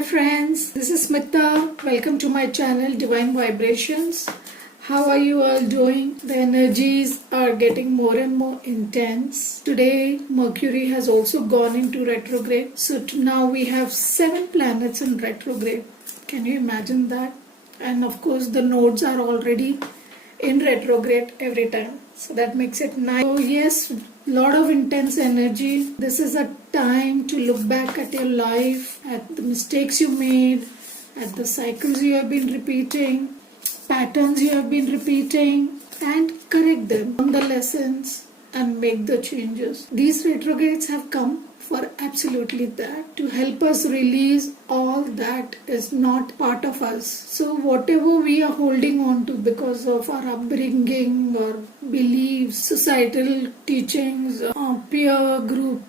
Hi friends, this is Smita. Welcome to my channel Divine Vibrations. How are you all doing? The energies are getting more and more intense. Today Mercury has also gone into retrograde. So now we have 7 planets in retrograde. Can you imagine that? And of course the nodes are already in retrograde every time. So that makes it nice. So yes, lot of intense energy. This is a time to look back at your life, at the mistakes you made, at the cycles you have been repeating, patterns you have been repeating, and correct them, learn the lessons and make the changes. These retrogrades have come for absolutely that, to help us release all that is not part of us. So whatever we are holding on to because of our upbringing or beliefs, societal teachings, peer group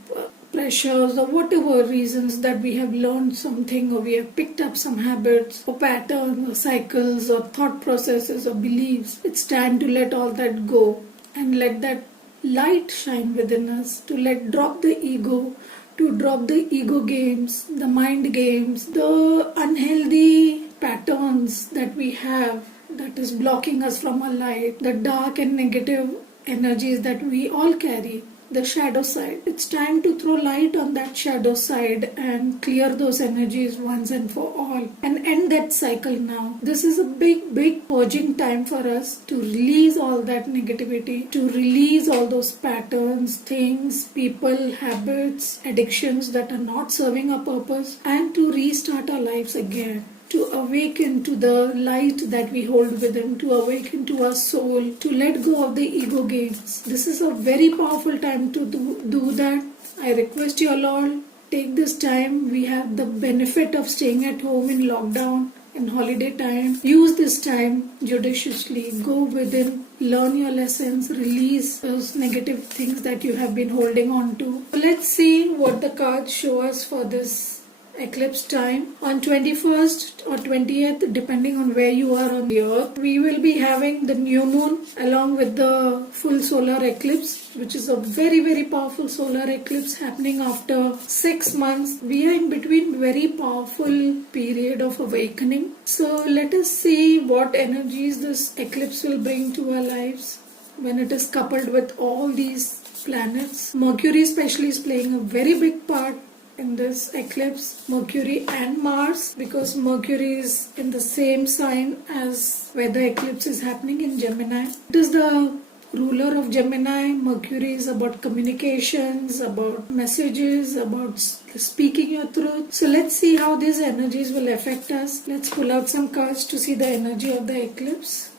pressures, or whatever reasons that we have learned something, or we have picked up some habits or patterns or cycles or thought processes or beliefs, it's time to let all that go and let that light shine within us, to drop the ego, to drop the ego games, the mind games, the unhealthy patterns that we have that is blocking us from our light, the dark and negative energies that we all carry, the shadow side. It's time to throw light on that shadow side and clear those energies once and for all and end that cycle now. This is a big purging time for us to release all that negativity, to release all those patterns, things, people, habits, addictions that are not serving our purpose, and to restart our lives again, to awaken to the light that we hold within, to awaken to our soul, to let go of the ego games. This is a very powerful time to do that. I request you all, take this time. We have the benefit of staying at home in lockdown and holiday time. Use this time judiciously. Go within, learn your lessons, release those negative things that you have been holding on to. Let's see what the cards show us for this eclipse time. On 21st or 20th, depending on where you are on the earth, we will be having the new moon along with the full solar eclipse, which is a very powerful solar eclipse happening after 6 months. We are in between very powerful period of awakening. So let us see what energies this eclipse will bring to our lives when it is coupled with all these planets. Mercury especially is playing a very big part in this eclipse, Mercury and Mars, because Mercury is in the same sign as where the eclipse is happening, in Gemini. It is the ruler of Gemini. Mercury is about communications, about messages, about speaking your truth. So let's see how these energies will affect us. Let's pull out some cards to see the energy of the eclipse.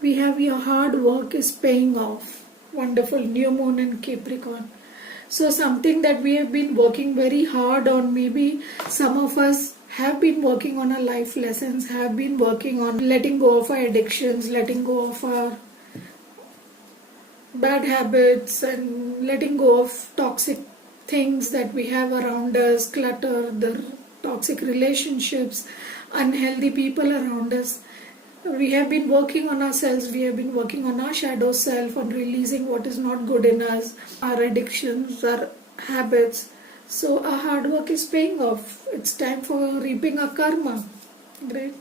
We have your hard work is paying off. Wonderful, new moon in Capricorn. So something that we have been working very hard on, maybe some of us have been working on our life lessons, have been working on letting go of our addictions, letting go of our bad habits, and letting go of toxic things that we have around us, clutter, the toxic relationships, unhealthy people around us. We have been working on ourselves, we have been working on our shadow self, on releasing what is not good in us, our addictions, our habits. So our hard work is paying off. It's time for reaping our karma. Great.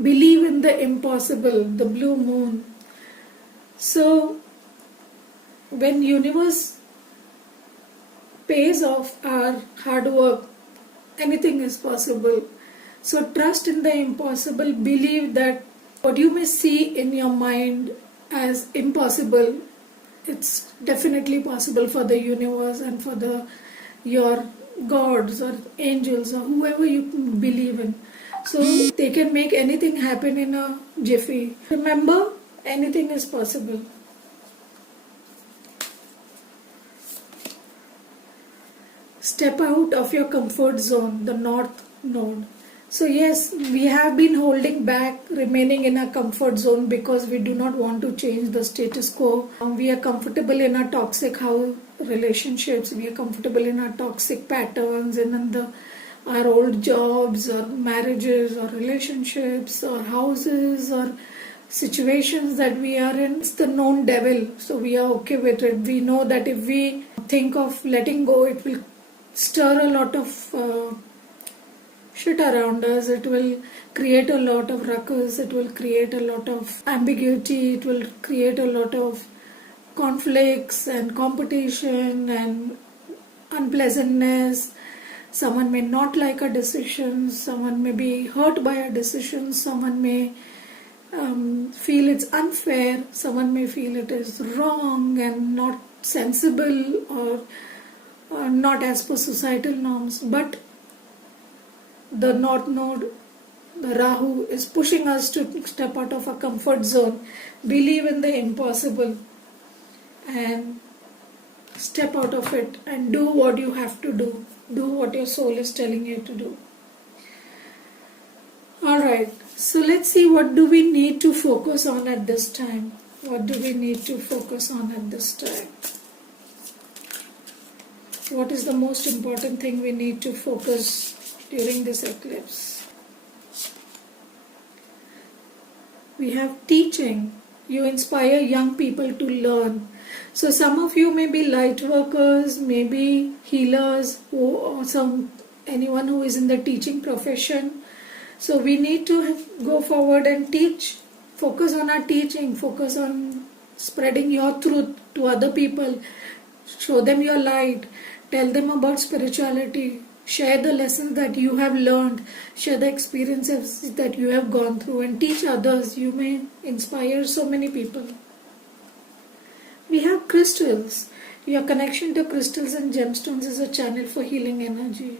Believe in the impossible, the blue moon. So when universe pays off our hard work, anything is possible. So trust in the impossible. Believe that what you may see in your mind as impossible, it's definitely possible for the universe and for your gods or angels or whoever you believe in. So they can make anything happen in a jiffy. Remember, anything is possible. Step out of your comfort zone, the North Node. So yes, we have been holding back, remaining in our comfort zone because we do not want to change the status quo. We are comfortable in our toxic relationships, we are comfortable in our toxic patterns and in our old jobs or marriages or relationships or houses or situations that we are in. It's the known devil, so we are okay with it. We know that if we think of letting go, it will stir a lot of shit around us. It will create a lot of ruckus. It will create a lot of ambiguity. It will create a lot of conflicts and competition and unpleasantness. Someone may not like our decisions. Someone may be hurt by our decisions. Someone may feel it's unfair. Someone may feel it is wrong and not sensible or not as per societal norms. But the North Node, the Rahu, is pushing us to step out of our comfort zone, believe in the impossible, and step out of it and do what you have to do. Do what your soul is telling you to do. Alright, so let's see, what do we need to focus on at this time? What do we need to focus on at this time? What is the most important thing we need to focus during this eclipse? We have teaching. You inspire young people to learn. So some of you may be light workers, maybe healers, or anyone who is in the teaching profession. So we need to go forward and teach. Focus on our teaching. Focus on spreading your truth to other people. Show them your light. Tell them about spirituality. Share the lessons that you have learned. Share the experiences that you have gone through and teach others. You may inspire so many people. We have crystals. Your connection to crystals and gemstones is a channel for healing energy.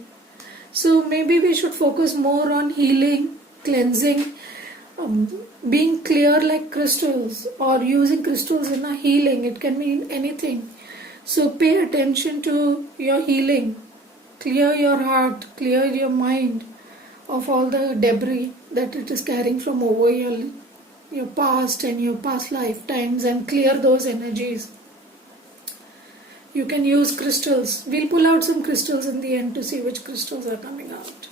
So maybe we should focus more on healing, cleansing, being clear like crystals, or using crystals in a healing. It can mean anything. So pay attention to your healing. Clear your heart, clear your mind of all the debris that it is carrying from over your past and your past lifetimes, and clear those energies. You can use crystals. We'll pull out some crystals in the end to see which crystals are coming out.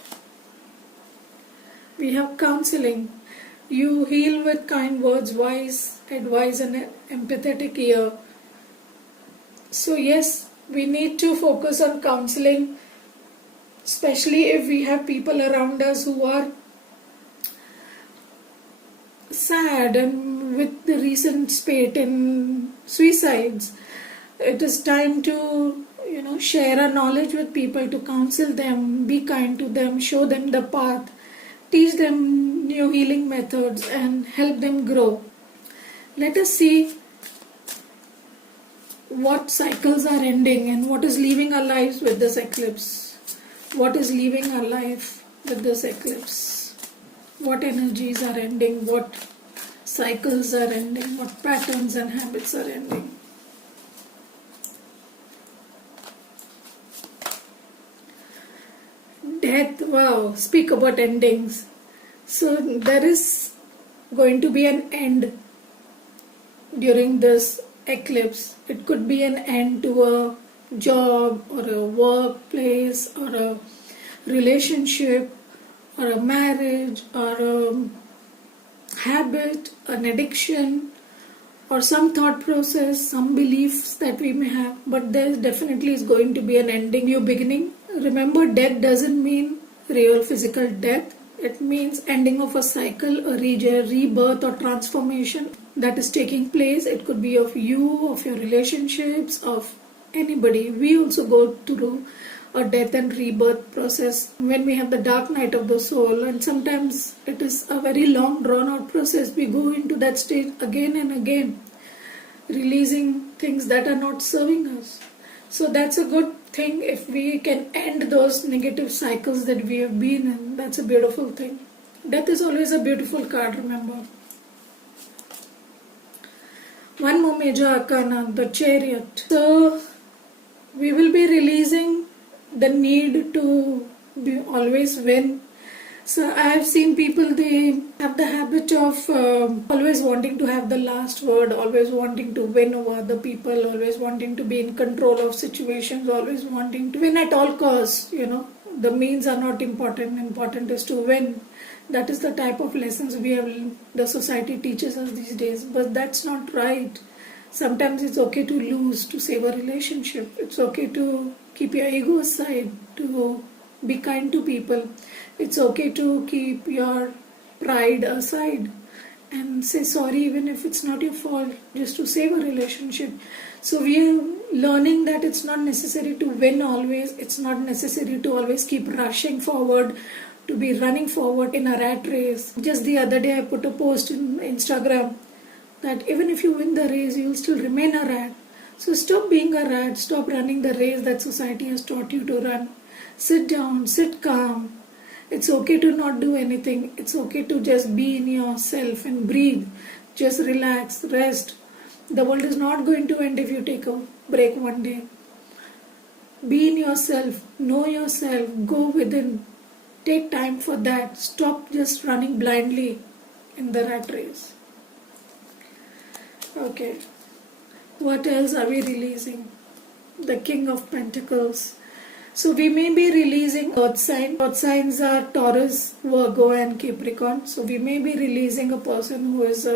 We have counseling. You heal with kind words, wise advice and an empathetic ear. So yes, we need to focus on counseling, especially if we have people around us who are sad, and with the recent spate in suicides, it is time to share our knowledge with people, to counsel them, be kind to them, show them the path, teach them new healing methods and help them grow. Let us see what cycles are ending and what is leaving our lives with this eclipse. What is leaving our life with this eclipse? What energies are ending? What cycles are ending? What patterns and habits are ending? Death, wow, speak about endings. So there is going to be an end during this eclipse. It could be an end to a job or a workplace or a relationship or a marriage or a habit, an addiction, or some thought process, some beliefs that we may have, but there definitely is going to be an ending, new beginning. Remember, death doesn't mean real physical death. It means ending of a cycle, a rebirth or transformation that is taking place. It could be of you, of your relationships, of anybody. We also go through a death and rebirth process when we have the dark night of the soul, and sometimes it is a very long drawn out process. We go into that stage again and again, releasing things that are not serving us. So that's a good thing. If we can end those negative cycles that we have been in, that's a beautiful thing. Death is always a beautiful card, remember. One more major arcana, the Chariot. So we will be releasing the need to always win. So I have seen people, they have the habit of always wanting to have the last word, always wanting to win over other people, always wanting to be in control of situations, always wanting to win at all costs. The means are not important. Important is to win. That is the type of lessons the society teaches us these days. But that's not right. Sometimes it's okay to lose to save a relationship. It's okay to keep your ego aside, to be kind to people. It's okay to keep your pride aside and say sorry even if it's not your fault, just to save a relationship. So we are learning that it's not necessary to win always. It's not necessary to always keep rushing forward, to be running forward in a rat race. Just the other day I put a post in Instagram that even if you win the race, you will still remain a rat. So stop being a rat, stop running the race that society has taught you to run. Sit down, sit calm. It's okay to not do anything. It's okay to just be in yourself and breathe. Just relax, rest. The world is not going to end if you take a break one day. Be in yourself, know yourself, go within. Take time for that. Stop just running blindly in the rat race. Okay. What else are we releasing? The King of Pentacles. So we may be releasing earth sign. Earth signs are Taurus, Virgo and Capricorn. So we may be releasing a person who is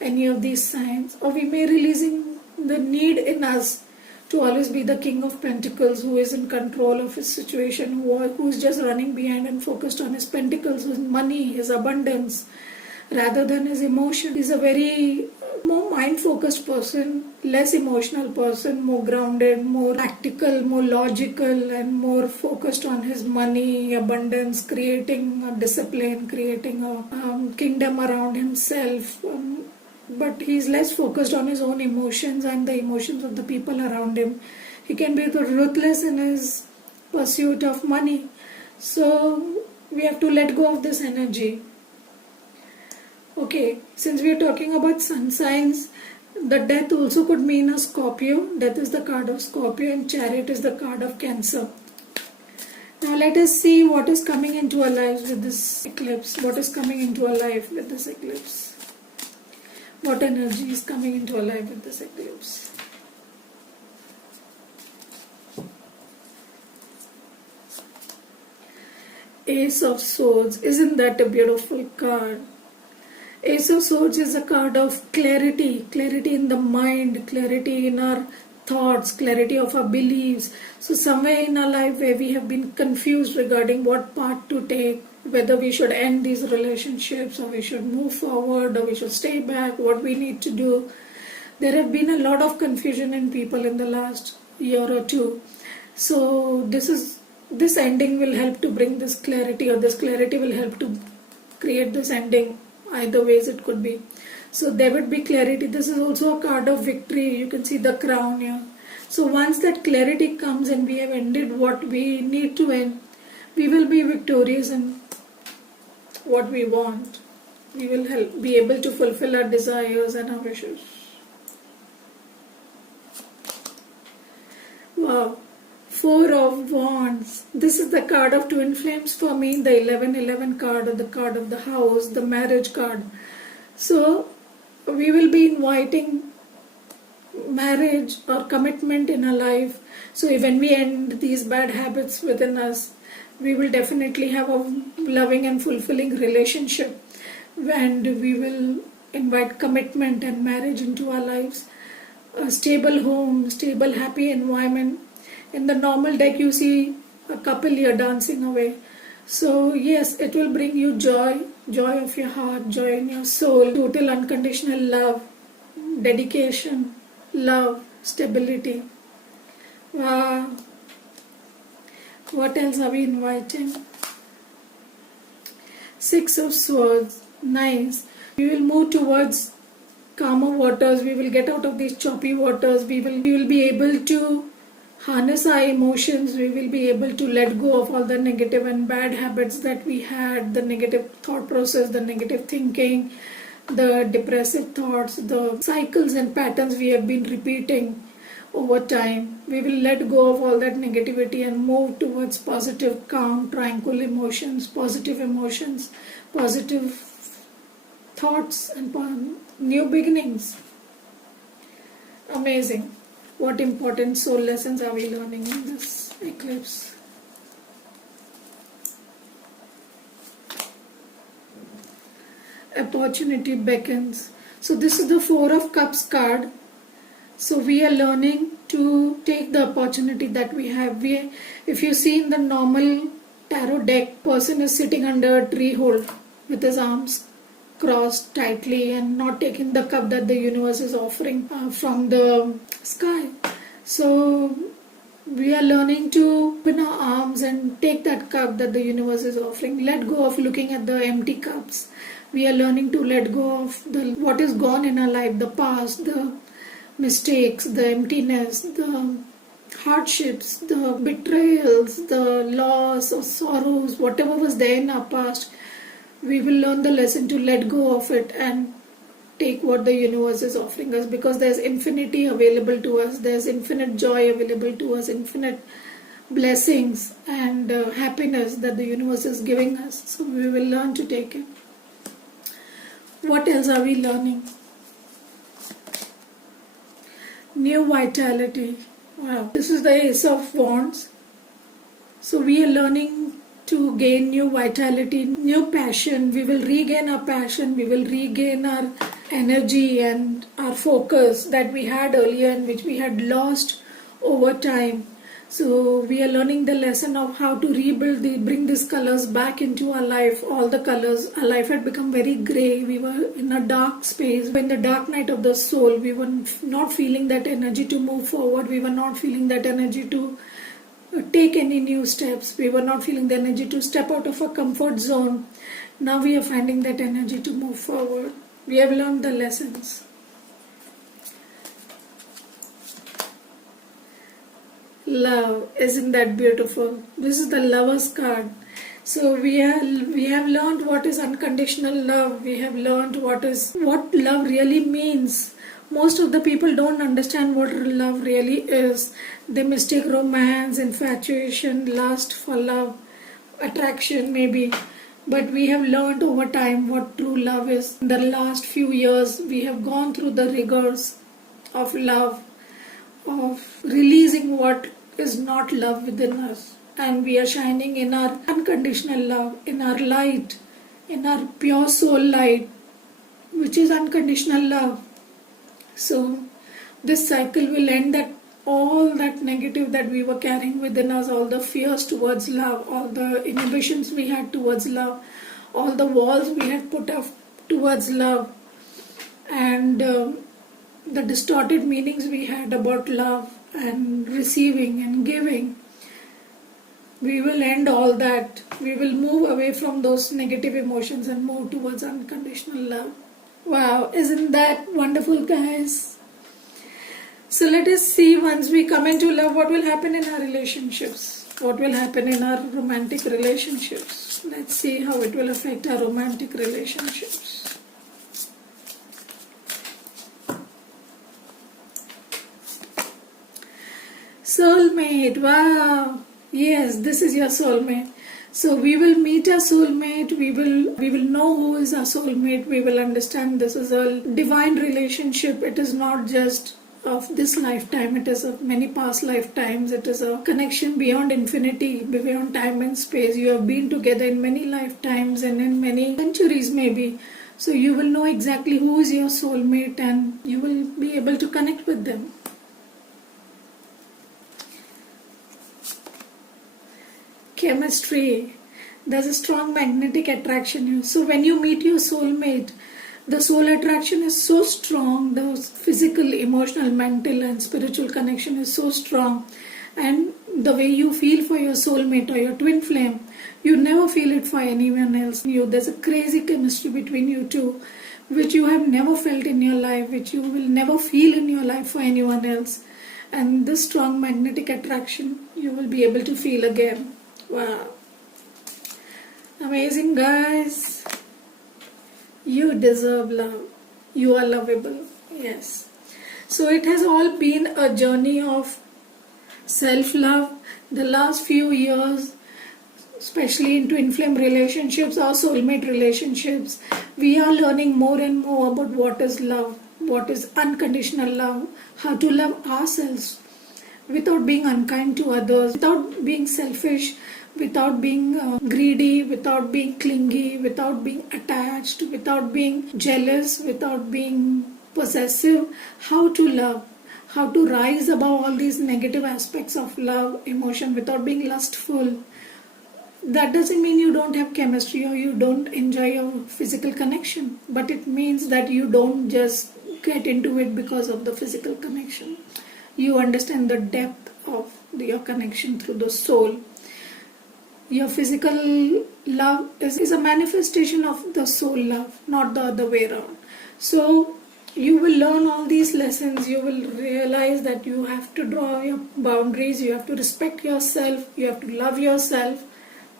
any of these signs. Or we may be releasing the need in us to always be the King of Pentacles, who is in control of his situation, who is just running behind and focused on his pentacles, his money, his abundance, rather than his emotion. He's a very more mind-focused person, less emotional person, more grounded, more practical, more logical, and more focused on his money, abundance, creating a discipline, creating a kingdom around himself. But he's less focused on his own emotions and the emotions of the people around him. He can be ruthless in his pursuit of money. So we have to let go of this energy. Okay, since we are talking about sun signs, the death also could mean a Scorpio. Death is the card of Scorpio and Chariot is the card of Cancer. Now let us see what is coming into our lives with this eclipse. What is coming into our life with this eclipse? What energy is coming into our life with this eclipse? Ace of Swords. Isn't that a beautiful card? Ace of Swords is a card of clarity, clarity in the mind, clarity in our thoughts, clarity of our beliefs. So somewhere in our life where we have been confused regarding what path to take, whether we should end these relationships or we should move forward or we should stay back, what we need to do. There have been a lot of confusion in people in the last year or two. So this ending will help to bring this clarity, or this clarity will help to create this ending. Either ways it could be. So there would be clarity. This is also a card of victory. You can see the crown here. So once that clarity comes and we have ended what we need to end, we will be victorious in what we want. We will be able to fulfill our desires and our wishes. Wow. Four of Wands. This is the card of twin flames for me, the 1111 card, or the card of the house, the marriage card. So we will be inviting marriage or commitment in our life. So when we end these bad habits within us, we will definitely have a loving and fulfilling relationship, and we will invite commitment and marriage into our lives. A stable home, stable happy environment. In the normal deck you see a couple here dancing away. So yes, it will bring you joy, joy of your heart, joy in your soul, total unconditional love, dedication, love, stability. Wow. What else are we inviting? Six of Swords. Nice. We will move towards calmer waters. We will get out of these choppy waters. We will be able to harness our emotions. We will be able to let go of all the negative and bad habits that we had, the negative thought process, the negative thinking, the depressive thoughts, the cycles and patterns we have been repeating over time. We will let go of all that negativity and move towards positive, calm, tranquil emotions, positive thoughts and new beginnings. Amazing. What important soul lessons are we learning in this eclipse? Opportunity beckons. So this is the Four of Cups card. So we are learning to take the opportunity that we have. If you see in the normal tarot deck, person is sitting under a tree hold with his arms crossed tightly and not taking the cup that the universe is offering from the sky. So we are learning to open our arms and take that cup that the universe is offering. Let go of looking at the empty cups. We are learning to let go of what is gone in our life, the past, the mistakes, the emptiness, the hardships, the betrayals, the loss or sorrows, whatever was there in our past. We will learn the lesson to let go of it and take what the universe is offering us, because there's infinity available to us, there's infinite joy available to us, infinite blessings and happiness that the universe is giving us. So we will learn to take it. What else are we learning? New vitality. Wow. This is the Ace of Wands. So we are learning to gain new vitality, new passion. We will regain our passion, we will regain our energy and our focus that we had earlier and which we had lost over time. So we are learning the lesson of how to bring these colors back into our life. All the colors, our life had become very grey. We were in a dark space. In the dark night of the soul, we were not feeling that energy to move forward. We were not feeling that energy to take any new steps. We were not feeling the energy to step out of our comfort zone. Now we are finding that energy to move forward. We have learned the lessons. Love, isn't that beautiful? This is the Lover's card. So we have learned what is unconditional love. We have learned what love really means. Most of the people don't understand what love really is. They mistake romance, infatuation, lust for love, attraction maybe. But we have learned over time what true love is. In the last few years, we have gone through the rigors of love, of releasing what is not love within us. And we are shining in our unconditional love, in our light, in our pure soul light, which is unconditional love. So this cycle will end, that all that negative that we were carrying within us, all the fears towards love, all the inhibitions we had towards love, all the walls we had put up towards love, and the distorted meanings we had about love and receiving and giving. We will end all that. We will move away from those negative emotions and move towards unconditional love. Wow, isn't that wonderful, guys? So let us see, once we come into love, what will happen in our relationships? What will happen in our romantic relationships? Let's see how it will affect our romantic relationships. Soulmate, wow. Yes, this is your soulmate. So we will meet our soulmate, we will know who is our soulmate, we will understand this is a divine relationship. It is not just of this lifetime, it is of many past lifetimes. It is a connection beyond infinity, beyond time and space. You have been together in many lifetimes and in many centuries maybe. So you will know exactly who is your soulmate and you will be able to connect with them. Chemistry. There's a strong magnetic attraction here. So when you meet your soulmate, the soul attraction is so strong, the physical, emotional, mental and spiritual connection is so strong, and the way you feel for your soulmate or your twin flame, you never feel it for anyone else. There's a crazy chemistry between you two, which you have never felt in your life, which you will never feel in your life for anyone else. And this strong magnetic attraction you will be able to feel again. Wow. Amazing, guys. You deserve love. You are lovable. Yes. So it has all been a journey of self-love. The last few years, especially in twin flame relationships or soulmate relationships, we are learning more and more about what is love, what is unconditional love, how to love ourselves without being unkind to others, without being selfish, without being greedy, without being clingy, without being attached, without being jealous, without being possessive. How to love, how to rise above all these negative aspects of love, emotion without being lustful. That doesn't mean you don't have chemistry or you don't enjoy your physical connection, but it means that you don't just get into it because of the physical connection. You understand the depth of your connection through the soul. Your physical love is a manifestation of the soul love, not the other way around. So you will learn all these lessons. You will realize that you have to draw your boundaries, you have to respect yourself, you have to love yourself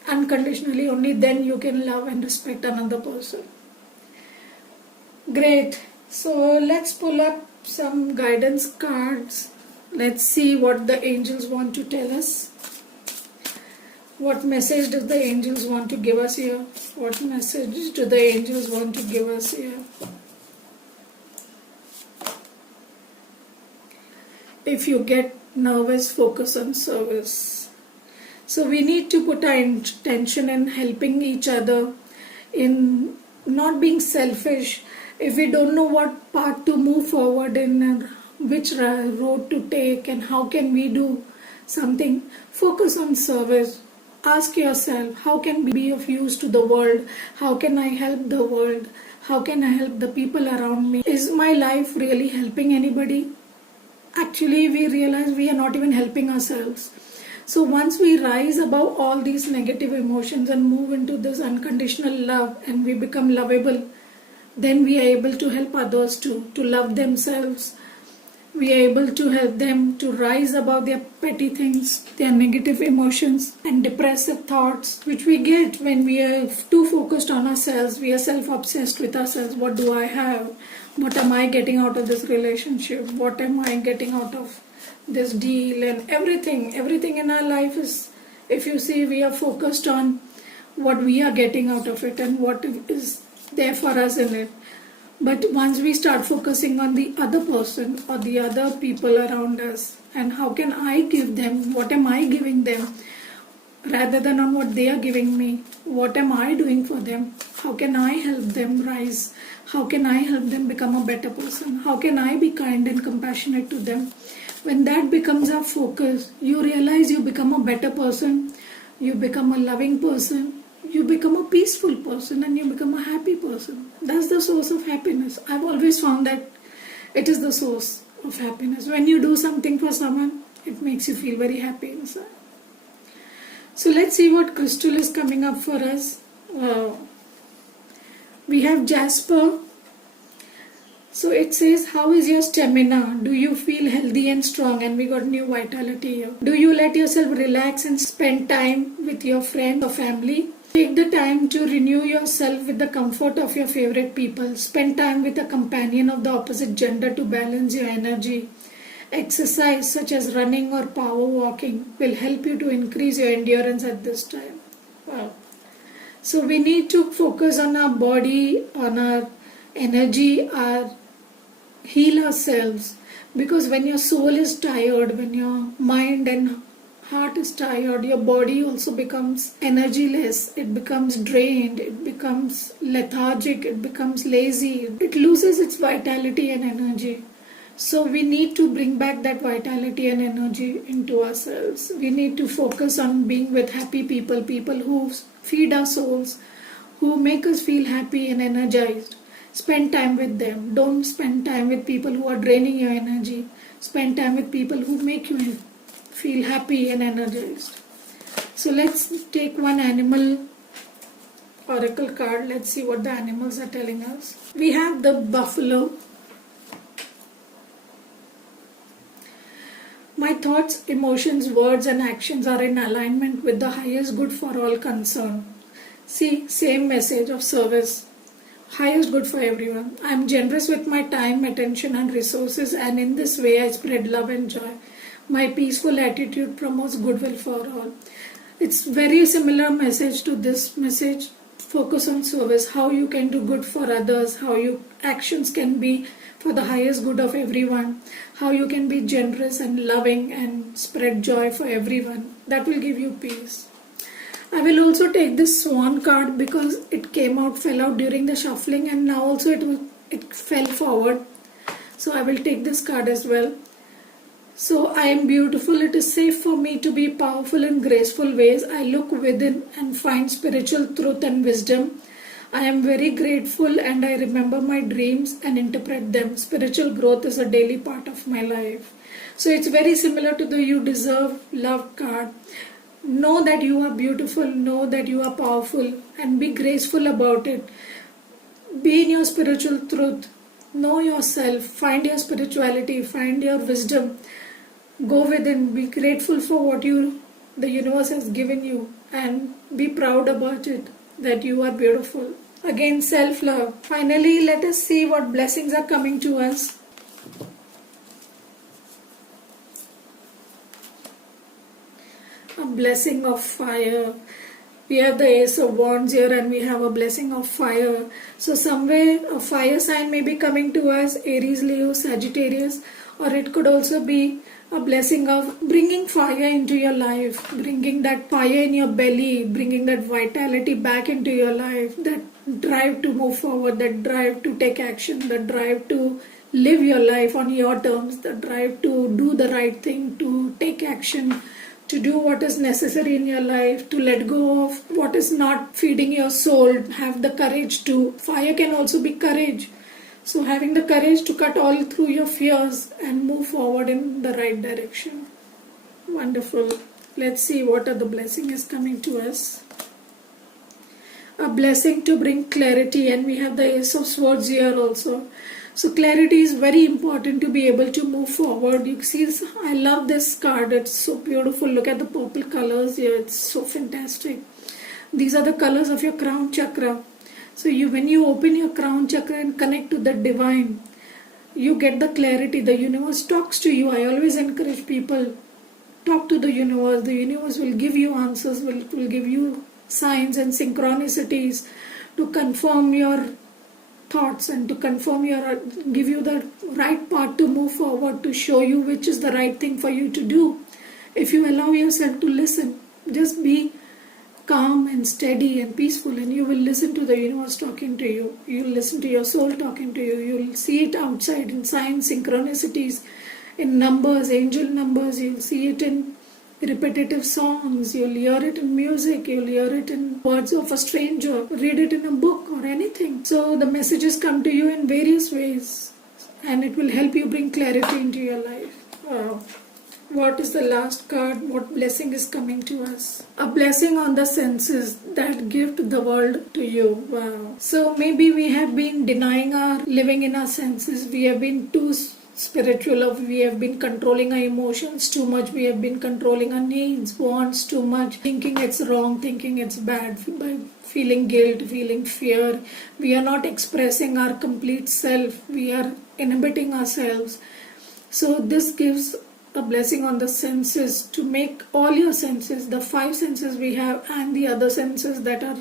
unconditionally. Only then you can love and respect another person. Great. So let's pull up some guidance cards. Let's see what the angels want to tell us. What message does the angels want to give us here? What message do the angels want to give us here? If you get nervous, focus on service. So we need to put our intention in helping each other, in not being selfish. If we don't know what path to move forward in and which road to take and how can we do something, focus on service. Ask yourself, how can I be of use to the world? How can I help the world? How can I help the people around me? Is my life really helping anybody? Actually, we realize we are not even helping ourselves. So once we rise above all these negative emotions and move into this unconditional love and we become lovable, then we are able to help others too, to love themselves. We are able to help them to rise above their petty things, their negative emotions and depressive thoughts, which we get when we are too focused on ourselves. We are self-obsessed with ourselves. What do I have? What am I getting out of this relationship? What am I getting out of this deal? And everything in our life is, if you see, we are focused on what we are getting out of it and what is there for us in it. But once we start focusing on the other person or the other people around us and how can I give them, what am I giving them, rather than on what they are giving me, what am I doing for them, how can I help them rise, how can I help them become a better person, how can I be kind and compassionate to them. When that becomes our focus, you realize you become a better person, you become a loving person, you become a peaceful person and you become a happy person. That's the source of happiness. I've always found that it is the source of happiness. When you do something for someone, it makes you feel very happy inside. So let's see what crystal is coming up for us. We have jasper. So it says, how is your stamina? Do you feel healthy and strong? And we got new vitality here. Do you let yourself relax and spend time with your friends or family? Take the time to renew yourself with the comfort of your favorite people. Spend time with a companion of the opposite gender to balance your energy. Exercise such as running or power walking will help you to increase your endurance at this time. Wow. So we need to focus on our body, on our energy, heal ourselves. Because when your soul is tired, when your mind and heart is tired, your body also becomes energyless, it becomes drained, it becomes lethargic, it becomes lazy, it loses its vitality and energy. So we need to bring back that vitality and energy into ourselves. We need to focus on being with happy people, people who feed our souls, who make us feel happy and energized. Spend time with them. Don't spend time with people who are draining your energy. Spend time with people who make you feel happy and energized. So let's take one animal oracle card. Let's see what the animals are telling us. We have the buffalo. My thoughts, emotions, words and actions are in alignment with the highest good for all concerned. See, same message of service. Highest good for everyone. I am generous with my time, attention and resources, and in this way I spread love and joy. My peaceful attitude promotes goodwill for all. It's very similar message to this message. Focus on service, how you can do good for others, how your actions can be for the highest good of everyone, how you can be generous and loving and spread joy for everyone. That will give you peace. I will also take this swan card because it fell out during the shuffling, and now also it fell forward. So I will take this card as well. So I am beautiful. It is safe for me to be powerful in graceful ways. I look within and find spiritual truth and wisdom. I am very grateful and I remember my dreams and interpret them. Spiritual growth is a daily part of my life. So it's very similar to the You Deserve Love card. Know that you are beautiful, know that you are powerful, and be graceful about it. Be in your spiritual truth. Know yourself. Find your spirituality. Find your wisdom. Go within. Be grateful for what the universe has given you, and be proud about it, that you are beautiful. Again, self-love. Finally, let us see what blessings are coming to us. A blessing of fire. We have the Ace of Wands here and we have a blessing of fire. So somewhere a fire sign may be coming to us, Aries, Leo, Sagittarius, or it could also be a blessing of bringing fire into your life, bringing that fire in your belly, bringing that vitality back into your life, that drive to move forward, that drive to take action, the drive to live your life on your terms, the drive to do the right thing, to take action, to do what is necessary in your life, to let go of what is not feeding your soul, have the courage to. Fire can also be courage. So having the courage to cut all through your fears and move forward in the right direction. Wonderful. Let's see what other blessing is coming to us. A blessing to bring clarity, and we have the Ace of Swords here also. So clarity is very important to be able to move forward. You see, I love this card. It's so beautiful. Look at the purple colors here. It's so fantastic. These are the colors of your crown chakra. So when you open your crown chakra and connect to the divine, you get the clarity. The universe talks to you. I always encourage people, talk to the universe. The universe will give you answers, will give you signs and synchronicities to confirm your thoughts and to give you the right path to move forward, to show you which is the right thing for you to do. If you allow yourself to listen, just be calm and steady and peaceful, and you will listen to the universe talking to you. You'll listen to your soul talking to you. You'll see it outside in signs, synchronicities, in numbers, angel numbers. You'll see it in repetitive songs, you'll hear it in music, you'll hear it in words of a stranger, read it in a book or anything. So the messages come to you in various ways and it will help you bring clarity into your life. Wow. What is the last card? What blessing is coming to us? A blessing on the senses that gift the world to you. Wow. So maybe we have been denying our living in our senses. We have been too spiritual, we have been controlling our emotions too much, we have been controlling our needs, wants too much, thinking it's wrong, thinking it's bad, by feeling guilt, feeling fear. We are not expressing our complete self, we are inhibiting ourselves. So this gives a blessing on the senses to make all your senses, the 5 senses we have and the other senses that are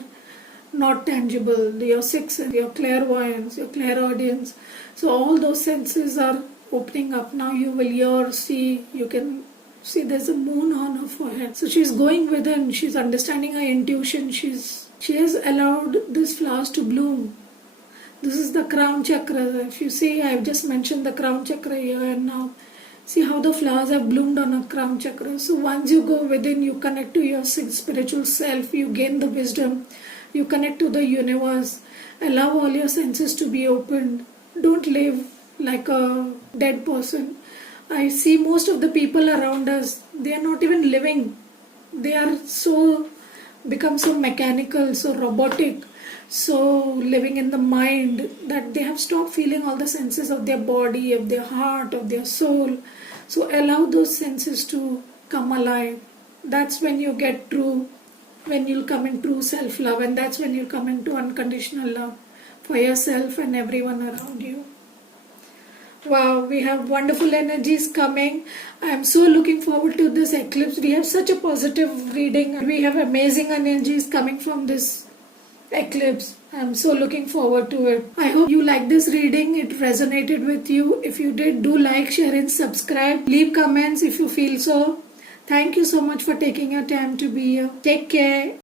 not tangible, your 6 senses, your clairvoyance, your clairaudience. So all those senses are opening up. Now you will hear, see, you can see there's a moon on her forehead. So she's going within, she's understanding her intuition, she has allowed these flowers to bloom. This is the crown chakra. If you see, I've just mentioned the crown chakra here and now. See how the flowers have bloomed on her crown chakra. So once you go within, you connect to your spiritual self, you gain the wisdom, you connect to the universe, allow all your senses to be opened. Don't live like a dead person. I see most of the people around us, they are not even living. They are become so mechanical, so robotic, so living in the mind that they have stopped feeling all the senses of their body, of their heart, of their soul. So allow those senses to come alive. That's when you get true, when you'll come in true self-love, and that's when you come into unconditional love for yourself and everyone around you. Wow, we have wonderful energies coming. I am so looking forward to this eclipse. We have such a positive reading. We have amazing energies coming from this eclipse. I am so looking forward to it. I hope you like this reading. It resonated with you. If you did, do like, share and subscribe. Leave comments if you feel so. Thank you so much for taking your time to be here. Take care.